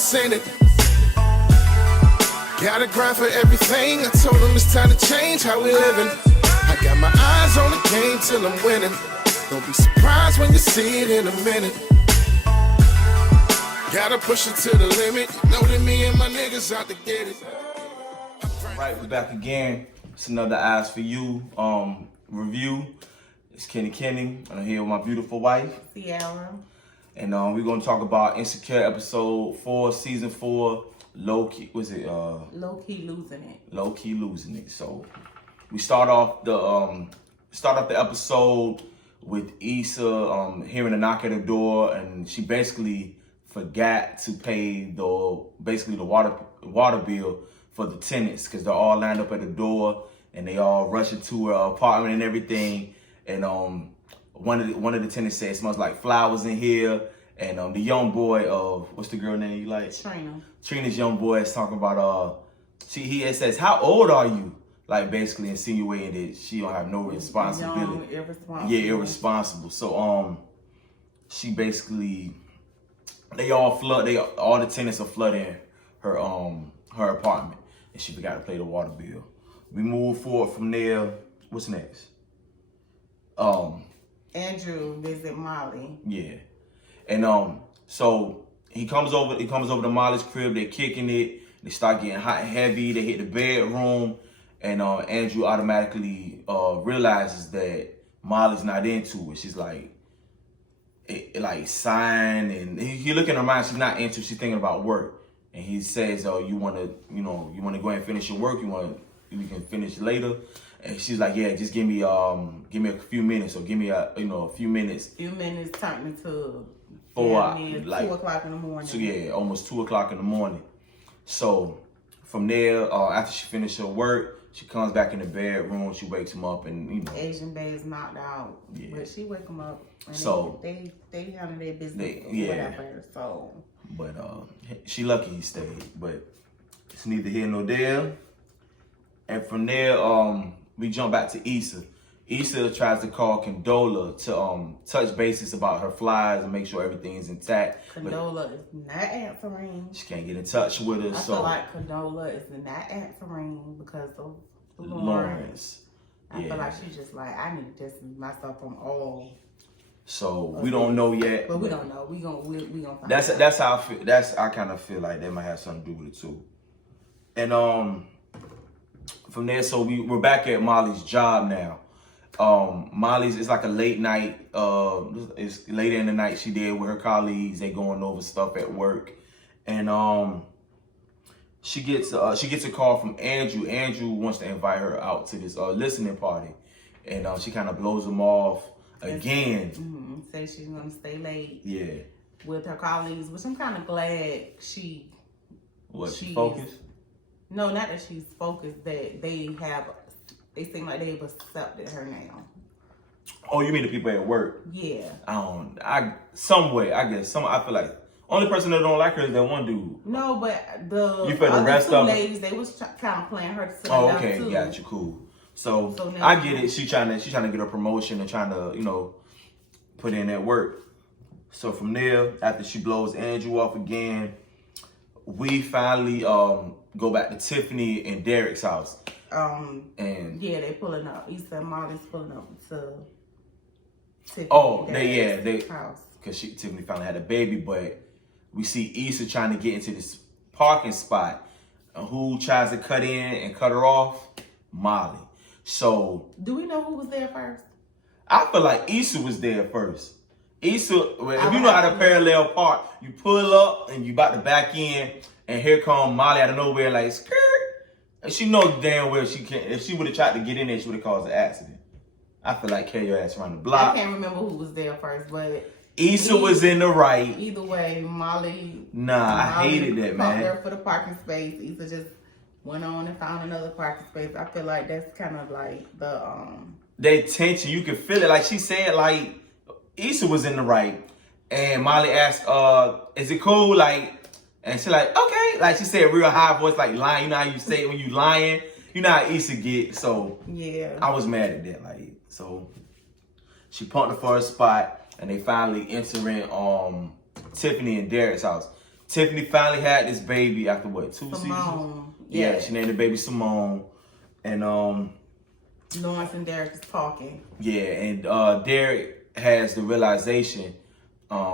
represented. Gotta grind for everything. I told them it's time to change how we living. I got my eyes on the game till I'm winning. Don't be surprised when you see it in a minute. Gotta push it to the limit. You know that me and my niggas out to get it. Right, we're back again. It's another Eyes for You review. It's Kenny. I'm here with my beautiful wife, Ciara. And we're gonna talk about Insecure episode 4, season 4. LowKey, LowKey Losing It. LowKey Losing It. So we start off the episode with Issa hearing a knock at her door, and she basically forgot to pay the water bill for the tenants, because they're all lined up at the door and they all rush into her apartment and everything. And one of the tenants said it smells like flowers in here. And the young boy of, what's the girl name you like? Trina's young boy is talking about he says, "How old are you?" Like basically insinuating that she don't have no responsibility. Young, irresponsible. Yeah, irresponsible. So she basically all the tenants are flooding her apartment, and she forgot to pay the water bill. We move forward from there. What's next? Andrew visit Molly. Yeah. And so he comes over to Molly's crib, they're kicking it, they start getting hot and heavy, they hit the bedroom, and Andrew automatically realizes that Molly's not into it. She's like sighing, and he look in her mind, she's not into it, she's thinking about work. And he says, "Oh, you wanna go ahead and finish your work, we can finish later." And she's like, "Yeah, just give me a few minutes, or give me a few minutes." Few minutes turning to 2 o'clock in the morning. So yeah, almost 2 o'clock in the morning. So from there, after she finished her work, she comes back in the bedroom. She wakes him up, and Asian Bay's knocked out, yeah. But she wake him up. And so they handle their business, whatever. So, but she lucky he stayed. But it's neither here nor there. And from there, we jump back to Issa. Issa tries to call Condola to touch bases about her flies and make sure everything is intact. Condola is not answering. She can't get in touch with her. I feel like Condola is not answering because of Lawrence. I feel like she's just like, I need to distance myself from all. So we don't know yet. But we don't know. We gonna find that's how I feel. I kind of feel like that might have something to do with it too. And from there, so we're back at Molly's job now. Molly's, it's like a late night, it's later in the night she did with her colleagues. They going over stuff at work. And she gets a call from Andrew. Andrew wants to invite her out to this listening party. And she kind of blows him off again. Say she's gonna stay late. Yeah. With her colleagues, which I'm kind of glad she focused? No, not that she's focused, that they seem like they've accepted her now. Oh, you mean the people at work? Yeah. I feel like only person that don't like her is that one dude. No, but you feel the rest of ladies, they was kind of playing her to sit down okay, too. Got you, cool. So I get it. She trying to get her promotion and trying to put in that work. So from there, after she blows Andrew off again, we finally go back to Tiffany and Derek's house. And yeah, they pulling up. Issa and Molly's pulling up to Tiffany. Oh, they house because Tiffany finally had a baby, but we see Issa trying to get into this parking spot. Who tries to cut in and cut her off? Molly. So do we know who was there first? I feel like Issa was there first. Issa, if you know how to parallel park, you pull up and you about to back in, and here come Molly out of nowhere like skirt. And she knows damn well she can't. If she would have tried to get in there, she would have caused an accident. I feel like carry your ass around the block. I can't remember who was there first, but Issa was in the right. Either way, Molly. I hated that, man. There for the parking space. Issa just went on and found another parking space. I feel like that's kind of like the tension. You can feel it. Like she said, like Issa was in the right, and Molly asked, "Is it cool?" Like. And she like, okay. Like she said real high voice, like lying. You know how you say it when you lying? You know how Issa get. So yeah. I was mad at that. Like, so she punked her for a spot, and they finally entering Tiffany and Derek's house. Tiffany finally had this baby after what, 2 seasons? Simone. Yeah, she named the baby Simone. And Lawrence and Derek is talking. yeah, and Derek has the realization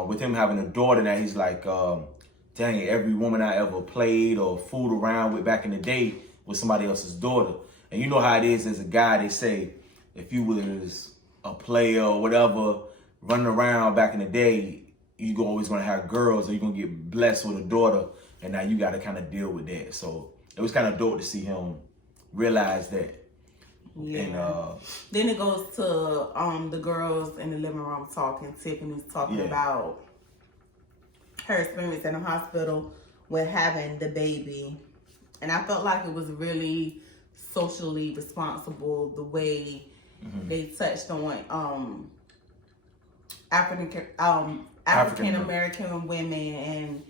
with him having a daughter that he's like, dang it, every woman I ever played or fooled around with back in the day was somebody else's daughter. And you know how it is as a guy, they say, if you was a player or whatever, running around back in the day, you always gonna have girls or you're gonna get blessed with a daughter, and now you gotta kind of deal with that. So it was kind of dope to see him realize that. Yeah. And then it goes to the girls in the living room talking. Tiffany's talking about her experience in the hospital with having the baby. And I felt like it was really socially responsible the way they touched on African American women, and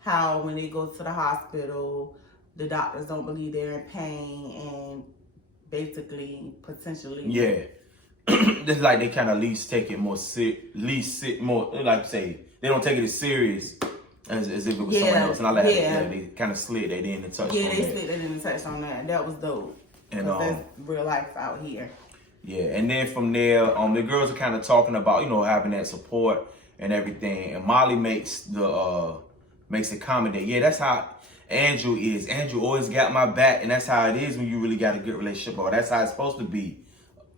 how when they go to the hospital, the doctors don't believe they're in pain, and basically potentially it's like they kind of at least take it more more, like say they don't take it as serious as if it was someone else. And I like they kind of slid. They didn't touch on that. They slid. They didn't touch on that. That was dope. And that's real life out here. Yeah, and then from there, the girls are kind of talking about, having that support and everything. And Molly makes the comment that that's how Andrew is. Andrew always got my back, and that's how it is when you really got a good relationship, or that's how it's supposed to be.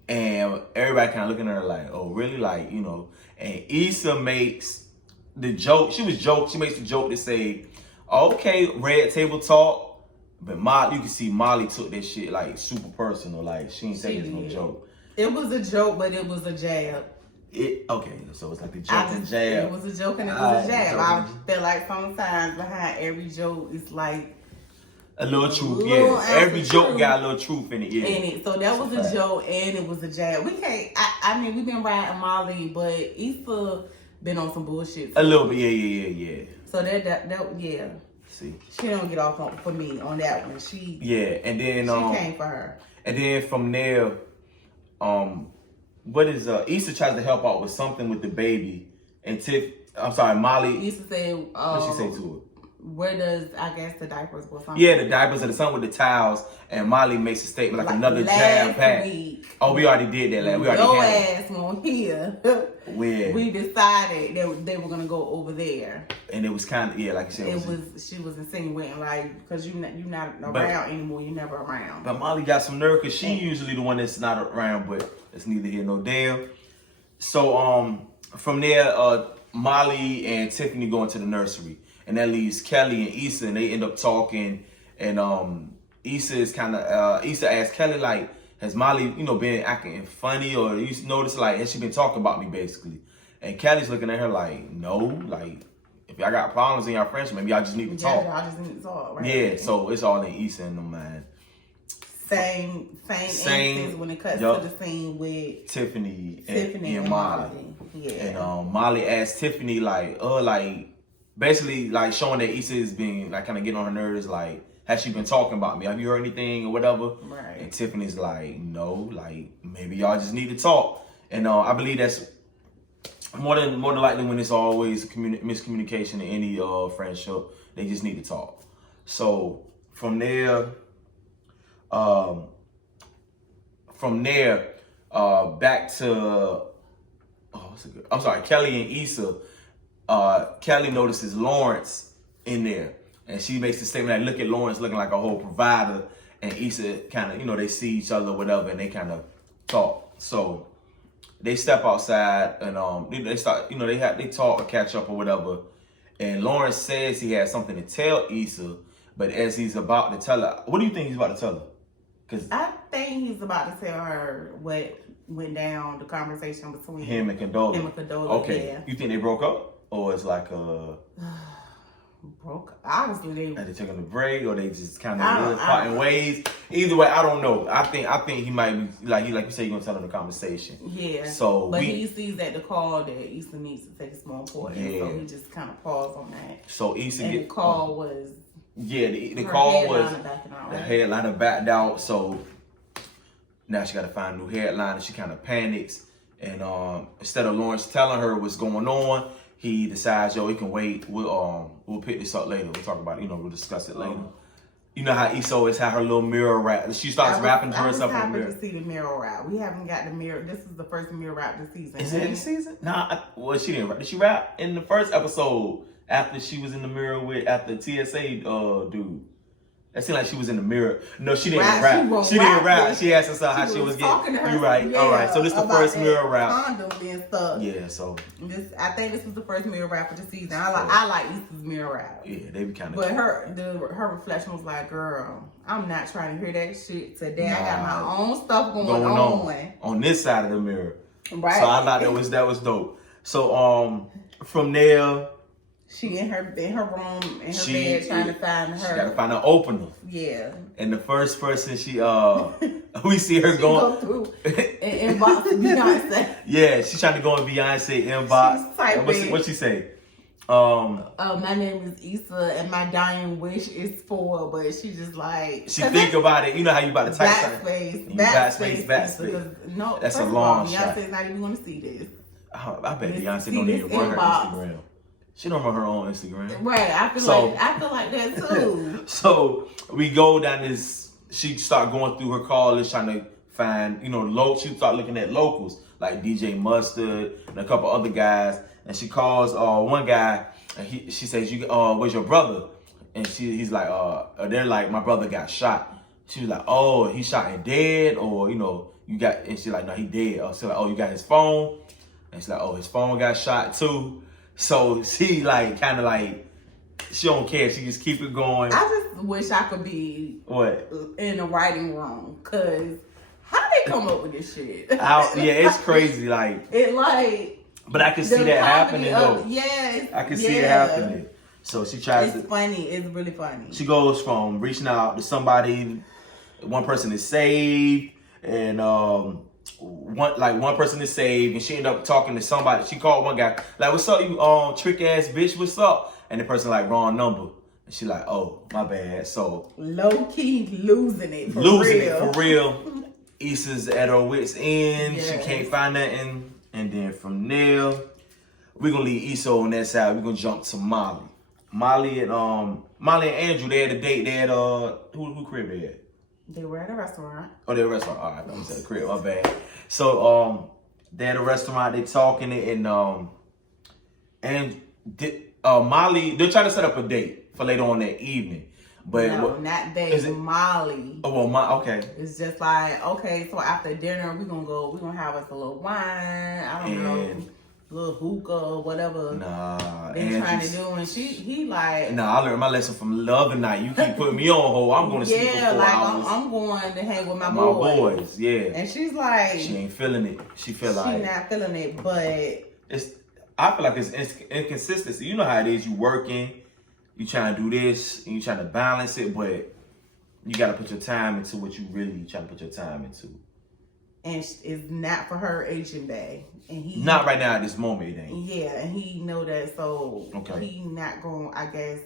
And everybody kind of looking at her like, oh, really? Like, And Issa makes the joke. She makes the joke to say, okay, red table talk. But you can see Molly took that shit like super personal. Like she didn't say it's no joke. It was a joke, but it was a jab. So it's like the joke and jab. It was a joke and it was a jab. I feel like sometimes behind every joke is like a little truth. Every joke got a little truth in it. Yeah. In it. So that was a joke and it was a jab. We can't. I mean, we've been riding Molly, but Issa been on some bullshit. A little bit. Yeah. So that yeah. See, she don't get off for me on that one. And then she came for her. And then from there, Issa tries to help out with something with the baby, and Molly. Issa said, what did she say to her? Where does, I guess, the diapers or something? Yeah, the diapers and the something with the towels, and Molly makes a statement like another jam pack. Oh, we already did that last. We already your ass won't hear. Where we decided that they were gonna go over there, and it was kind of like you said. She was insinuating like because you're not around anymore. You're never around. But Molly got some nerve because she usually the one that's not around, but it's neither here nor there. So from there, Molly and Tiffany go into the nursery, and that leaves Kelly and Issa, and they end up talking. And Issa asks Kelly like, has Molly, been acting funny, or you notice like has she been talking about me basically? And Kelly's looking at her like, no, like if y'all got problems in y'all friendship, maybe y'all just need to talk. Y'all just need to talk, right? Yeah, so it's all in Issa and them, man. Same instance when it cuts to the scene with Tiffany and Molly. Yeah. And Molly asked Tiffany basically like showing that Issa is being like kind of getting on her nerves, like, has she been talking about me? Have you heard anything or whatever? Right. And Tiffany's like, no, like maybe y'all just need to talk. And I believe that's more than likely when it's always miscommunication in any friendship. They just need to talk. So from there, back to Kelly and Issa. Kelly notices Lawrence in there, and she makes the statement like, look at Lawrence looking like a whole provider. And Issa kind of, they see each other or whatever, and they kind of talk. So they step outside and they start, they talk or catch up or whatever. And Lawrence says he has something to tell Issa, but as he's about to tell her, what do you think he's about to tell her? Cause I think he's about to tell her what went down, the conversation between him and Condola. Okay, yeah. You think they broke up, or it's like broke? Honestly, are they taking a break, or they just kind of parting ways? Either way, I don't know. I think he might be like you said, you're gonna tell her the conversation. Yeah. So, but he sees that the call that Issa needs to take is more important, so he just kind of paused on that. So Issa the call was. Yeah, the call was the headliner backed out, so now she got to find a new headliner. She kind of panics, and instead of Lawrence telling her what's going on, he decides, yo, he can wait. We'll pick this up later. We'll talk about it. We'll discuss it later. You know how Issa always had her little mirror rap. She starts rapping to herself in the mirror. I was happy to see the mirror rap. We haven't got the mirror. This is the first mirror rap this season. Is it this season? Nah, well, she didn't rap. Did she rap in the first episode after she was in the mirror after TSA dude? That seemed like she was in the mirror. No, she didn't rap. She didn't rap. She asked herself how she was getting. You right. All right. So this is the first mirror rap. Condoms and stuff. Yeah. So I think this was the first mirror rap of the season. I like Issa's mirror rap. Yeah, they be kind of. But her reflection was like, girl, I'm not trying to hear that shit today. I got my own stuff going on this side of the mirror. Right. So I thought that was dope. So from there. She in her room, in her bed, trying to find her. She gotta find an opener. Yeah. And the first person we see her go through and inbox Beyonce. Yeah, she's trying to go in Beyonce inbox. What she say? My name is Issa, and my dying wish is for. But she just like she think about it. You know how you about to type backspace. No, that's a long shot. Beyonce's not even going to see this. I bet Beyonce don't even run her Instagram. She don't run her own Instagram. Right, I feel like that too. So we go down this. She start going through her call list trying to find, she start looking at locals like DJ Mustard and a couple other guys. And she calls one guy and she says, "Where's your brother?" And he's like, they're like, "My brother got shot." She was like, "Oh, he shot and dead, or you got?" And she's like, "No, he dead." She's like, "Oh, you got his phone?" And she's like, "Oh, his phone got shot too." So she she don't care. She just keep it going. I just wish I could be in the writing room, cause how they come up with this shit? Yeah, it's crazy. But I can see that happening though. Yes, I can see it happening. So she tries. It's funny. It's really funny. She goes from reaching out to somebody. One person is saved, and one person is saved, and she ended up talking to somebody. She called one guy, like, "What's up, you trick ass bitch? What's up?" And the person like, "Wrong number." And she like, "Oh, my bad." So low-key losing it for real. Issa's at her wit's end. Yes. She can't find nothing. And then from there, we're gonna leave Issa on that side. We're gonna jump to Molly. Molly and Andrew, they had a date. They had who crib they at? They were at a restaurant. Oh, they were at a restaurant. All right, I was at a crib. My bad. So they at a restaurant. They talking and Molly. They're trying to set up a date for later on that evening. But no, not they. Molly. Oh well, okay. It's just like, okay, so after dinner we're gonna have us a little wine. I don't know, a little hookah or whatever. Nah, they trying to do, and he like. Nah, I learned my lesson from love tonight. You keep putting me on hold. I'm gonna sleep for 4 hours. I'm going to hang with my boys. Yeah. And she's like, she ain't feeling it. She not feeling it, but I feel like it's inconsistency. You know how it is. You working. You trying to do this and you trying to balance it, but you got to put your time into what you really trying to put your time into. And it's not for her Asian bag. And he not right now at this moment, it ain't. Yeah, and he know that, so he not going, I guess,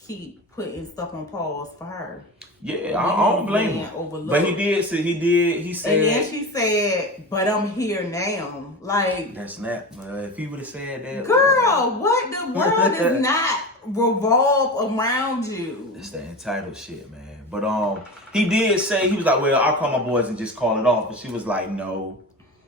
keep putting stuff on pause for her. Yeah, I don't blame him. But he said. And then she said, "But I'm here now." Like, that's not. If he would have said that, girl, what the world does not revolve around you. It's the entitled shit, man. But he did say, he was like, "Well, I'll call my boys and just call it off." And she was like, "No,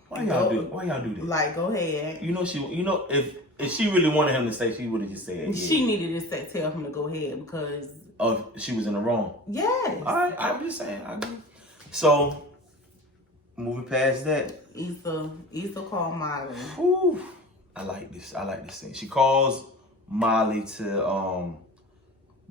why y'all do this? Like, go ahead." If she really wanted him to stay, she would have just said. Yeah. She needed to tell him to go ahead because. She was in the wrong. Yes. All right, I'm just saying. I agree. So, moving past that. Issa called Molly. Whew. I like this scene. She calls Molly to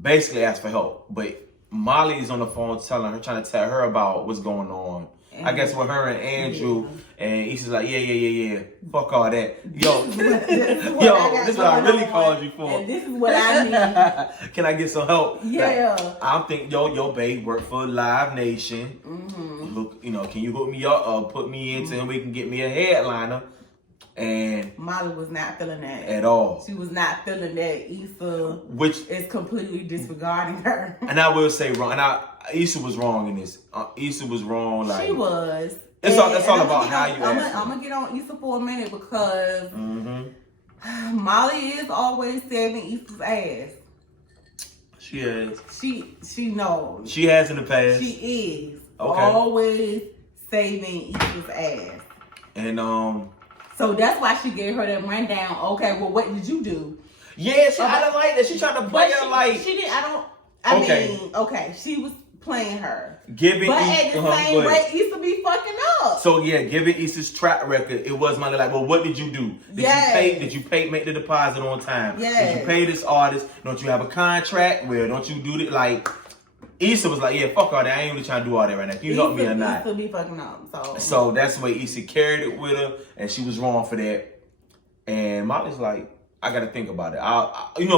basically ask for help. But Molly is on the phone trying to tell her about what's going on. I guess with her and Andrew, and Issa's like, yeah. Fuck all that. Yo, this is what I really called you for. And this is what I need. Can I get some help? Yeah. Like, I'm thinking, your babe work for Live Nation. Mm-hmm. Look, can you hook me up, put me into, and we can get me a headliner. And Molly was not feeling that at all. She was not feeling that. Issa, which is completely disregarding her. And I will say wrong. And Issa was wrong in this. Issa was wrong. Like she was. It's all about how you act. I'm gonna get on Issa for a minute because Molly is always saving Issa's ass. She is. She knows. She has in the past. She is Okay. always saving Issa's ass. And So that's why she gave her that rundown. Okay, well, what did you do? yeah, I don't like that. She tried to play her like she did. Okay, she was playing her. giving. But at the same rate, Issa be fucking up. So yeah, giving Issa's track record, it was money like, well, what did you do? Did you pay, make the deposit on time? Yes. Did you pay this artist? Don't you have a contract? Well, don't you do it? Like, Issa was like, yeah, fuck all that. I ain't really trying to do all that right now. Can you help me or not? Issa be fucking up. So that's the way Issa carried it with her, and she was wrong for that. And Molly's like, I gotta think about it.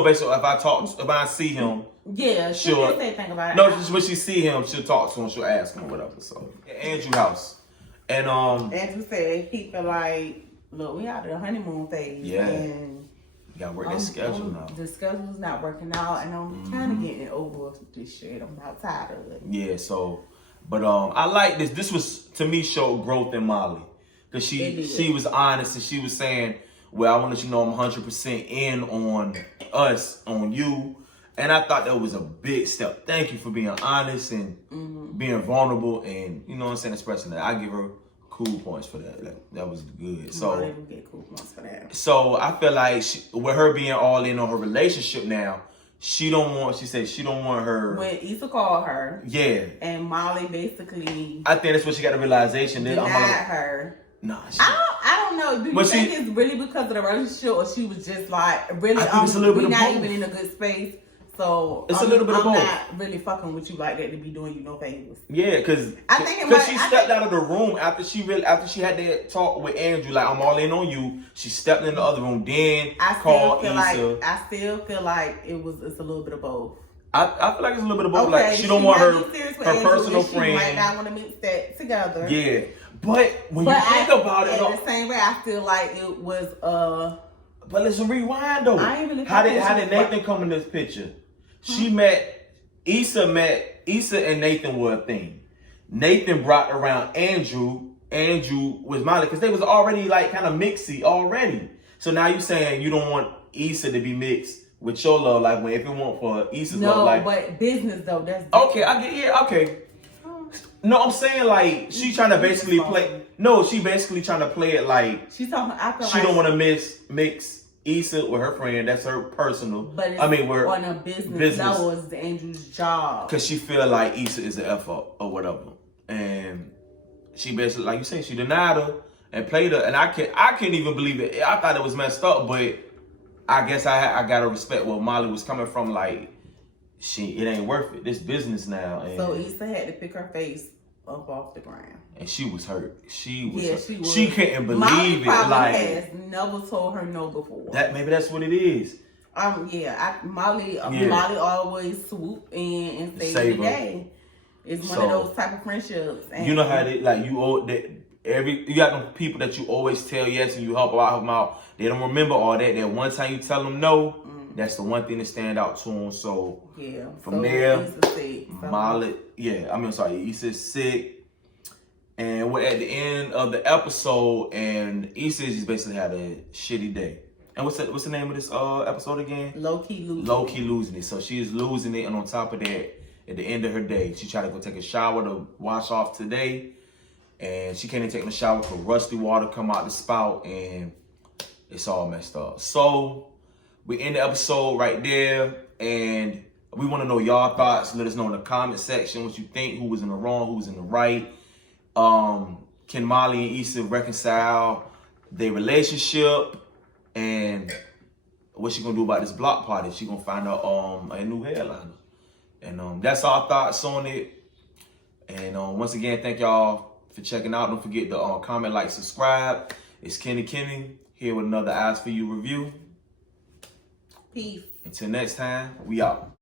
Basically, if I see him, yeah, she didn't say think about it. No, just when she see him, she'll talk to him, she'll ask him or whatever. So Andrew house, and Andrew said he feel like, look, we out of the honeymoon phase, yeah, and you gotta work that schedule now. The schedule's not working out, and I'm trying to get it over with this shit. I'm about tired of it. Yeah, so, but I like this. This was to me showed growth in Molly, because she was honest and she was saying, well, I want to let you know I'm 100% in on us, on you. And I thought that was a big step. Thank you for being honest and being vulnerable and, you know what I'm saying, expressing that. I give her cool points for that. That was good. So I didn't get cool points for that. So I feel like with her being all in on her relationship now, she said she don't want her. When Issa called her. Yeah. And Molly basically. I think that's what she got the realization. Denied her. Nah. I don't know. Do you think it's really because of the relationship, or she was just like really? I think it's a little bit of not both. even in a good space. So it's a little bit of both. I'm not really fucking with you like that to be doing you no favors. Yeah, because she stepped out of the room after she had that talk with Andrew. Like, I'm all in on you. She stepped in the other room. Then called Issa. I still feel like it's a little bit of both. I feel like it's a little bit of both. Okay, like she don't want her personal friend. She might not want to mix that together. Yeah, but when you think about it, the same way, I feel like it was But let's rewind though. How did Nathan come in this picture? She met Issa and Nathan were a thing. Nathan brought around Andrew. Andrew was Molly because they was already like kind of mixy already. So now you saying you don't want Issa to be mixed with your love life when if it weren't for Issa's love life. No, but business though, that's different. Okay, I get okay. No, I'm saying like she trying to basically play. No, she basically trying to play it like she's talking. I feel she don't want to mix Issa with her friend. That's her personal. But it's we're on a business level. It's Andrew's job because she feel like Issa is an F up or whatever, and she basically, like you said, she denied her and played her. And I can't even believe it. I thought it was messed up, but I guess I gotta respect where Molly was coming from. Like it ain't worth it. This business now. And so Issa had to pick her face up off the ground. And she was hurt. She was. She couldn't believe Molly it. Probably like has never told her no before. Maybe that's what it is. Molly always swoop in and save the day. It's one of those type of friendships. And you know how they like you owe that you got them people that you always tell yes and you help them out. They don't remember all that. That one time you tell them no, that's the one thing that stand out to them. So from there, Molly, Issa's sick. And we're at the end of the episode, and Issa just basically had a shitty day. And what's the name of this episode again? LowKey Losing It. LowKey Losing It. So she is losing it, and on top of that, at the end of her day, she tried to go take a shower to wash off today, and she can't even take a shower because rusty water come out the spout, and it's all messed up. So we end the episode right there, and we want to know y'all thoughts. Let us know in the comment section what you think, who was in the wrong, who was in the right. Can Molly and Issa reconcile their relationship, and what's she gonna do about this block party? She gonna find out a new headliner, and that's our thoughts on it. And once again, thank y'all for checking out. Don't forget to comment, like, subscribe. It's Kenny here with another Eyes for You review. Peace. Until next time, we out.